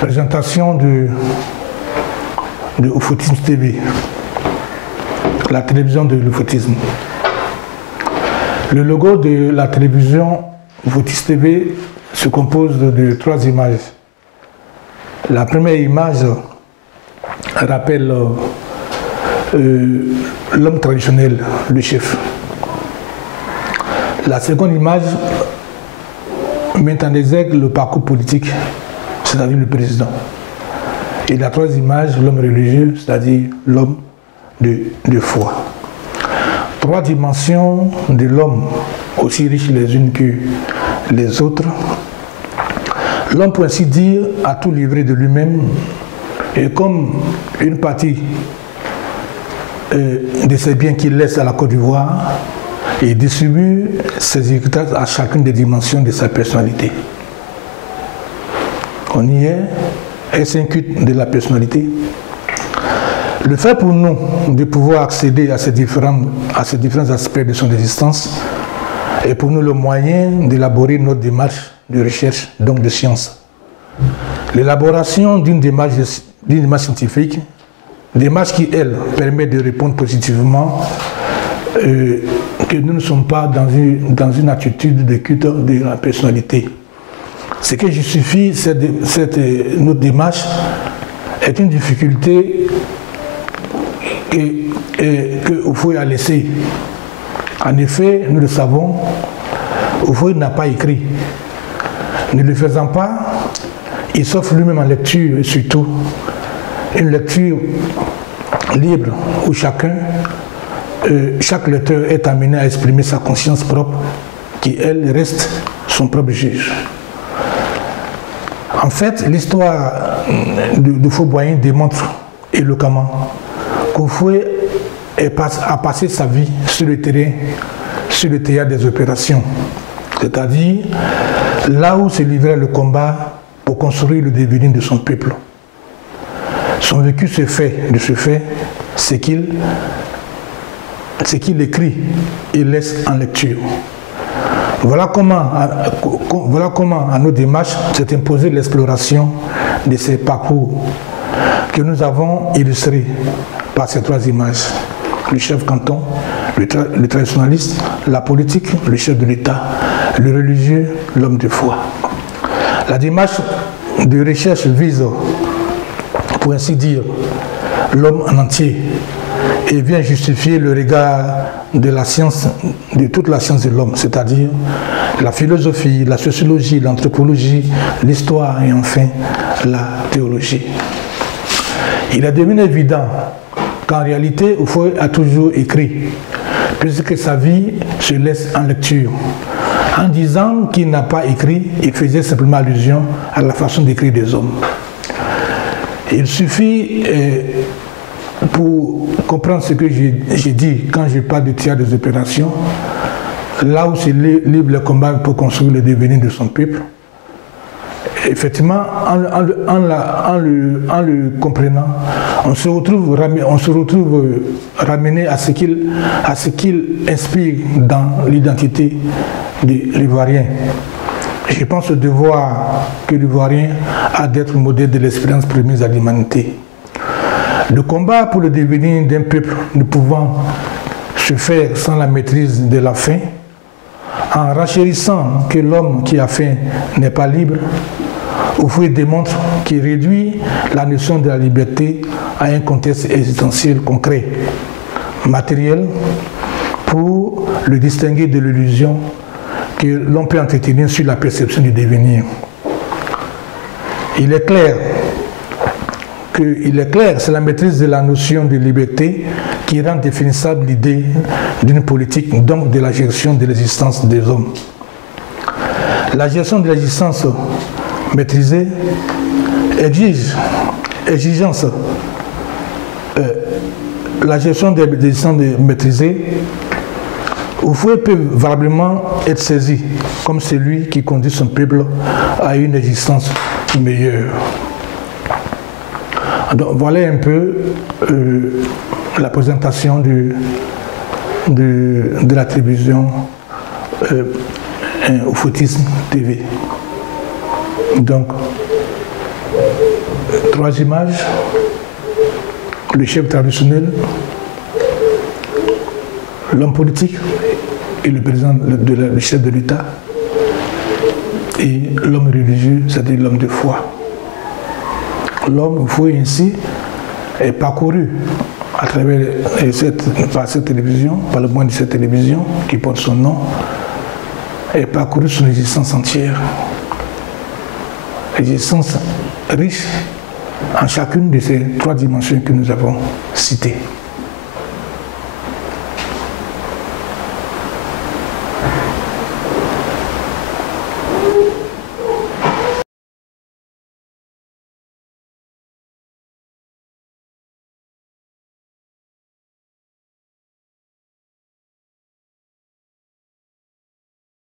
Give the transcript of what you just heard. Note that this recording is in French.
Présentation de Oufoutisme TV, la télévision de l'Oufoutisme. Le logo de la télévision Oufoutisme TV se compose de 3 images. La première image rappelle l'homme traditionnel, le chef. La seconde image met en exergue le parcours politique, c'est-à-dire le président. Et la troisième image, l'homme religieux, c'est-à-dire l'homme de foi. 3 dimensions de l'homme, aussi riches les unes que les autres. L'homme, pour ainsi dire, a tout livré de lui-même, et comme une partie de ses biens qu'il laisse à la Côte d'Ivoire, il distribue ses héritages à chacune des dimensions de sa personnalité. On y est, est-ce un culte de la personnalité? Le fait pour nous de pouvoir accéder à ces différents aspects de son existence est pour nous le moyen d'élaborer notre démarche de recherche, donc de science. L'élaboration d'une démarche scientifique, démarche qui, elle, permet de répondre positivement que nous ne sommes pas dans une attitude de culte de la personnalité. Ce qui justifie notre démarche est une difficulté que Oufoué a laissée. En effet, nous le savons, Oufoué n'a pas écrit. Ne le faisant pas, il s'offre lui-même en lecture, et surtout une lecture libre où chaque lecteur est amené à exprimer sa conscience propre, qui, elle, reste son propre juge. En fait, l'histoire de Fauboyens démontre éloquemment qu'Oufoué a passé sa vie sur le terrain, sur le théâtre des opérations, c'est-à-dire là où se livrait le combat pour construire le devenir de son peuple. Son vécu se fait de ce fait, c'est qu'il écrit et laisse en lecture. Voilà comment à nos démarches s'est imposée l'exploration de ces parcours que nous avons illustrés par ces 3 images. Le chef canton, le traditionnaliste, la politique, le chef de l'État, le religieux, l'homme de foi. La démarche de recherche vise, pour ainsi dire, l'homme en entier et vient justifier le regard de la science, de toute la science de l'homme, c'est-à-dire la philosophie, la sociologie, l'anthropologie, l'histoire et enfin la théologie. Il est devenu évident qu'en réalité, Oufoué a toujours écrit, puisque sa vie se laisse en lecture. En disant qu'il n'a pas écrit, il faisait simplement allusion à la façon d'écrire des hommes. Il suffit, pour comprendre ce que j'ai dit quand je parle du théâtre des opérations, là où se livre le combat pour construire le devenir de son peuple, effectivement, en le comprenant, on se retrouve ramené à ce qu'il inspire dans l'identité de l'Ivoirien. Je pense au devoir que l'Ivoirien a d'être modèle de l'expérience promise à l'humanité. Le combat pour le devenir d'un peuple ne pouvant se faire sans la maîtrise de la faim, en renchérissant que l'homme qui a faim n'est pas libre, Oufoué démontre qu'il réduit la notion de la liberté à un contexte existentiel concret, matériel, pour le distinguer de l'illusion que l'on peut entretenir sur la perception du devenir. Il est clair, c'est la maîtrise de la notion de liberté qui rend définissable l'idée d'une politique, donc de la gestion de l'existence des hommes. La gestion de l'existence maîtrisée exigence. La gestion de l'existence maîtrisée, Oufoué peut valablement être saisi comme celui qui conduit son peuple à une existence meilleure. Donc, voilà un peu la présentation de la télévision Oufoutisme TV. Donc, 3 images, le chef traditionnel, l'homme politique et le président, le chef de l'État, et l'homme religieux, c'est-à-dire l'homme de foi. L'homme, il faut ainsi, est parcouru à travers cette télévision, par le moyen de cette télévision qui porte son nom, est parcouru son existence entière. Existence riche en chacune de ces 3 dimensions que nous avons citées.